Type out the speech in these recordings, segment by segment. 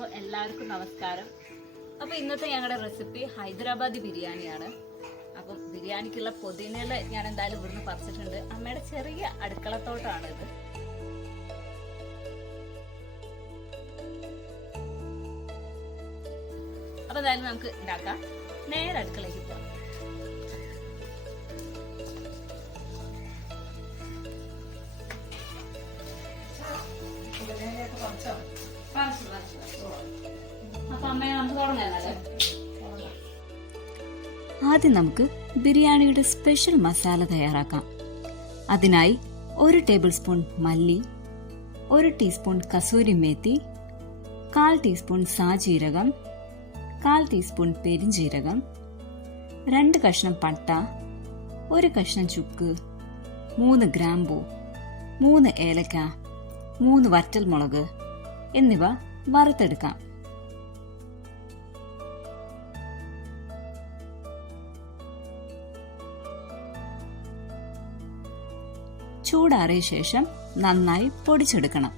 അപ്പോൾ എല്ലാവർക്കും നമസ്കാരം. അപ്പോൾ ഇന്നത്തെ ഞങ്ങളുടെ റെസിപ്പി ഹൈദരാബാദി ബിരിയാണിയാണ്. അപ്പം ബിരിയാണിക്കുള്ള പൊതിനയില ഞാൻ എന്തായാലും ഇവിടുന്ന് പറിച്ചിട്ടുണ്ട്. അമ്മയുടെ ചെറിയ അടുക്കളത്തോട്ടാണിത്. അപ്പോൾ എന്തായാലും നമുക്ക് ഉണ്ടാക്കാം. നേരെ അടുക്കളയ്ക്ക് പോകാം. ആദ്യം നമുക്ക് ബിരിയാണിയുടെ സ്പെഷ്യൽ മസാല തയ്യാറാക്കാം. അതിനായി 1 ടേബിൾ സ്പൂൺ മല്ലി, 1 ടീസ്പൂൺ കസൂരി മേത്തി, 1/4 ടീസ്പൂൺ സാജീരകം, 1/4 ടീസ്പൂൺ പെരിഞ്ജീരകം, 2 കഷ്ണം പട്ട, 1 കഷ്ണം ചുക്ക്, 3 ഗ്രാമ്പൂ, 3 ഏലക്ക, 3 വറ്റൽമുളക് എന്നിവ വറുത്തെടുക്കാം. ചൂടാറിയ ശേഷം നന്നായി പൊടിച്ചെടുക്കണം.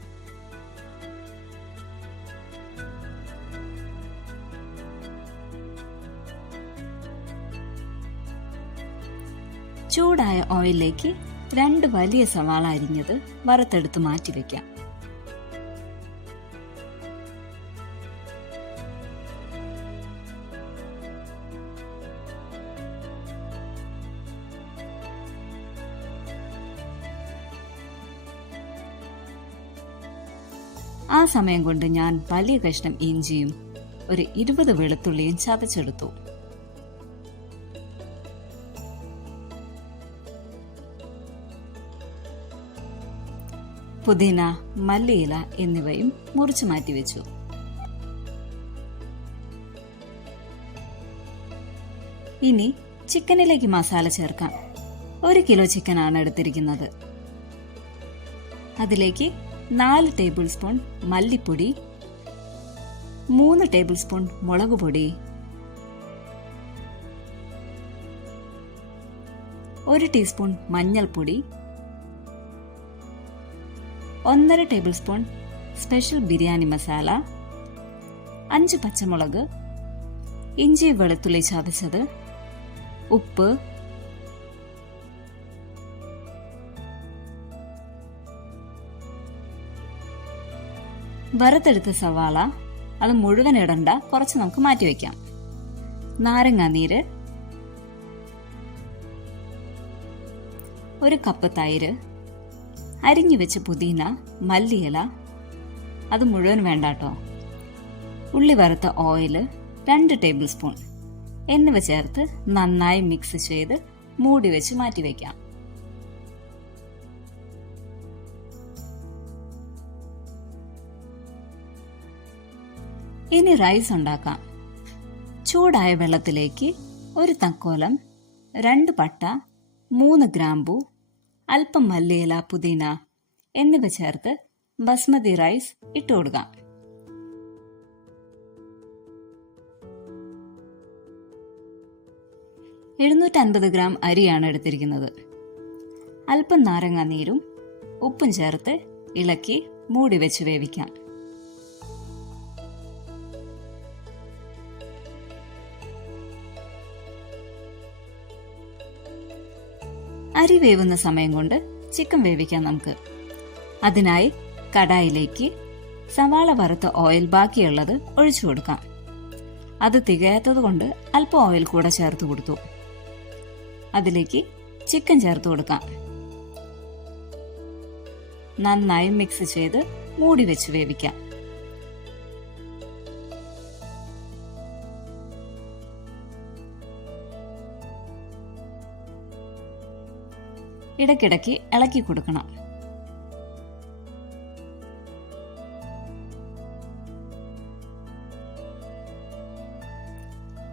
ചൂടായ ഓയിലിലേക്ക് 2 വലിയ സവാള അരിഞ്ഞത് വറുത്തെടുത്ത് മാറ്റിവെക്കാം. ആ സമയം കൊണ്ട് ഞാൻ വലിയ കഷ്ണം ഇഞ്ചിയും 20 വെളുത്തുള്ളിയും ചതച്ചെടുത്തു. പുതിന, മല്ലിയില എന്നിവയും മുറിച്ചു മാറ്റിവെച്ചു. ഇനി ചിക്കനിലേക്ക് മസാല ചേർക്കാം. 1 കിലോ ചിക്കനാണ് എടുത്തിരിക്കുന്നത്. അതിലേക്ക് 4 ടേബിൾ സ്പൂൺ മല്ലിപ്പൊടി, 3 ടേബിൾ സ്പൂൺ മുളക് പൊടി, 1 ടീസ്പൂൺ മഞ്ഞൾപ്പൊടി, 1.5 table spoon special biryani masala, 5 പച്ചമുളക്, ഇഞ്ചി വെളുത്തുള്ളി ചതച്ചത്, ഉപ്പ്, വറുത്തെടുത്ത സവാള, അത് മുഴുവൻ ഇടണ്ട, കുറച്ച് നമുക്ക് മാറ്റിവെക്കാം. നാരങ്ങാനീര്, 1 കപ്പ് തൈര്, അരിഞ്ഞു വെച്ച പുതിന, മല്ലിയില, അത് മുഴുവൻ വേണ്ടാട്ടോ, ഉള്ളി വറുത്ത ഓയില് 2 ടേബിൾ സ്പൂൺ എന്നിവ ചേർത്ത് നന്നായി മിക്സ് ചെയ്ത് മൂടി വെച്ച് മാറ്റിവെക്കാം. ഇനി റൈസ് ഉണ്ടാക്കാം. ചൂടായ വെള്ളത്തിലേക്ക് 1 തക്കോലം, 2 പട്ട, 3 ഗ്രാമ്പൂ, അല്പം മല്ലിയില, പുതിന എന്നിവ ചേർത്ത് ബസ്മതി റൈസ് ഇട്ടു കൊടുക്കാം. $750 ഗ്രാം അരിയാണ് എടുത്തിരിക്കുന്നത്. അല്പം നാരങ്ങാനീരും ഉപ്പും ചേർത്ത് ഇളക്കി മൂടി വെച്ച് വേവിക്കാം. അരി വേവുന്ന സമയം കൊണ്ട് ചിക്കൻ വേവിക്കാം നമുക്ക്. അതിനായി കടായിലേക്ക് സവാള വറുത്ത ഓയിൽ ബാക്കിയുള്ളത് ഒഴിച്ചു കൊടുക്കാം. അത് തികയാത്തത് കൊണ്ട് അല്പം ഓയിൽ കൂടെ ചേർത്ത് കൊടുത്തു. അതിലേക്ക് ചിക്കൻ ചേർത്ത് കൊടുക്കാം. നന്നായി മിക്സ് ചെയ്ത് മൂടി വെച്ച് വേവിക്കാം. ഇടയ്ക്കിടയ്ക്ക് ഇളക്കി കൊടുക്കണം.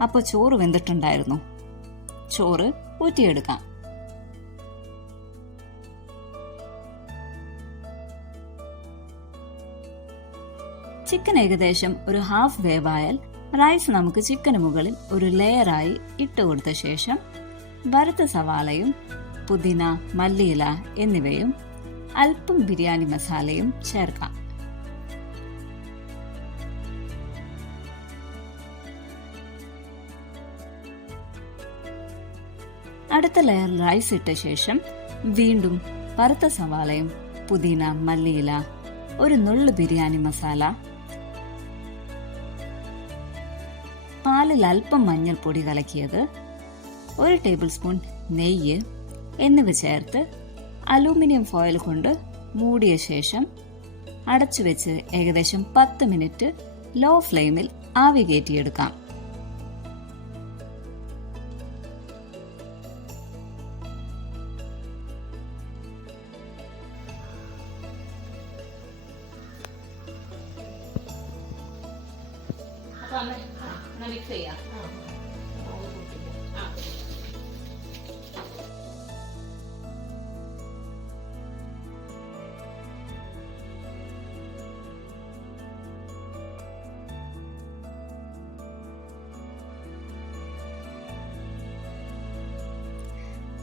അപ്പോൾ ചോറ് വെന്തിട്ടുണ്ടായിരുന്നു. ചോറ് ഊറ്റിയെടുക്കാം. ചിക്കൻ ഏകദേശം ഒരു ഹാഫ് വേവായാൽ റൈസ് നമുക്ക് ചിക്കന് മുകളിൽ ഒരു ലെയറായി ഇട്ട് കൊടുത്ത ശേഷം വറുത്ത സവാളയും പുതിന, മല്ലിയില എന്നിവയും അല്പം ബിരിയാണി മസാലയും ചേർക്കാം. അടുത്ത ലെയർ റൈസ് ഇട്ട ശേഷം വീണ്ടും വറുത്ത സവാളയും പുതിന, മല്ലിയില, ഒരു നുള്ളു ബിരിയാണി മസാല, പാലിൽ അല്പം മഞ്ഞൾപ്പൊടി കലക്കിയത്, 1 ടേബിൾ സ്പൂൺ നെയ്യ് എന്നിവ ചേർത്ത് അലൂമിനിയം ഫോയിൽ കൊണ്ട് മൂടിയ ശേഷം അടച്ചു വെച്ച് ഏകദേശം 10 മിനിറ്റ് ലോ ഫ്ലെയിമിൽ ആവി കയറ്റിയെടുക്കാം. മിക്സ് ചെയ്യാം.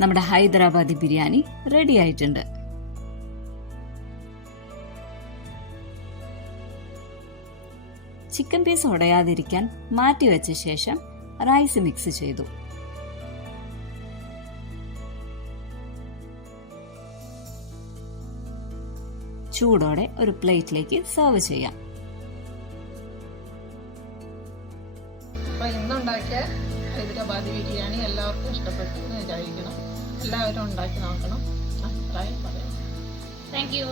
നമ്മുടെ ഹൈദരാബാദി ബിരിയാണി റെഡി ആയിട്ടുണ്ട്. ചിക്കൻ പീസ് ഉടയാതിരിക്കാൻ മാറ്റിവെച്ച ശേഷം റൈസ് മിക്സ് ചെയ്തു. ചൂടോടെ ഒരു പ്ലേറ്റിലേക്ക് സെർവ് ചെയ്യാം. അപ്പോൾ ഇന്നുണ്ടാക്കിയ ഹൈദരാബാദി ബിരിയാണി എല്ലാവർക്കും ഇഷ്ടപ്പെട്ടു എന്ന് വിചാരിക്കണം. എല്ലാവരും ഉണ്ടാക്കി നോക്കണം. അഭിപ്രായം പറയാം. Thank you.